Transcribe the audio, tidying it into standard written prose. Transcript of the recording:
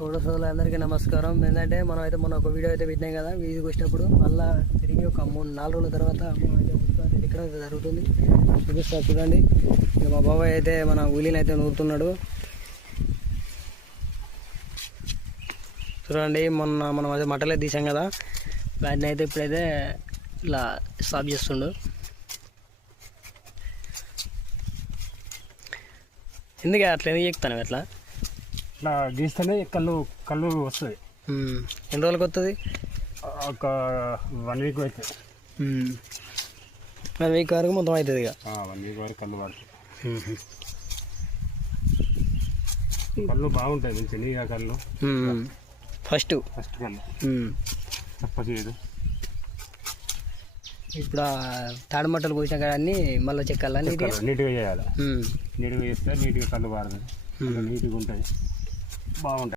అందరికీ నమస్కారం. ఏంటంటే మనం అయితే మొన్న ఒక వీడియో అయితే పెట్టినాం కదా, వీడియోకి వచ్చినప్పుడు మళ్ళీ తిరిగి ఒక 3-4 రోజుల తర్వాత మనం ఇక్కడ జరుగుతుంది చూపిస్తా చూడండి. ఇక మా బాబాయ్ అయితే మన ఉలిని అయితే నూరుతున్నాడు చూడండి. మనం అయితే మట్టలే తీసాం కదా, వాటిని అయితే ఇప్పుడైతే ఇలా సాఫ్ చేస్తుండు. ఎందుకు అట్లా ఎందుకు చెప్తాను అట్లా ఇట్లా గీస్తేనే కళ్ళు వస్తుంది. ఎన్ని రోజులకు వస్తుంది? ఒక 1 వీక్ అవుతుంది. 1 వీక్ వరకు మొత్తం అవుతుంది. ఇక 1 వీక్ వరకు కళ్ళు పడుతుంది. కళ్ళు బాగుంటాయి, మంచి నీగా కళ్ళు. ఫస్ట్ కళ్ళు తప్ప చేయదు. ఇప్పుడు తాడు మట్టలు పోసిన కదా అన్ని మళ్ళీ చెక్కాలా, నీట్గా చేయాలి. నీట్గా చేస్తే నీట్గా కళ్ళు పారుతుంది, నీట్గా ఉంటాయి, బాగుంటాయి.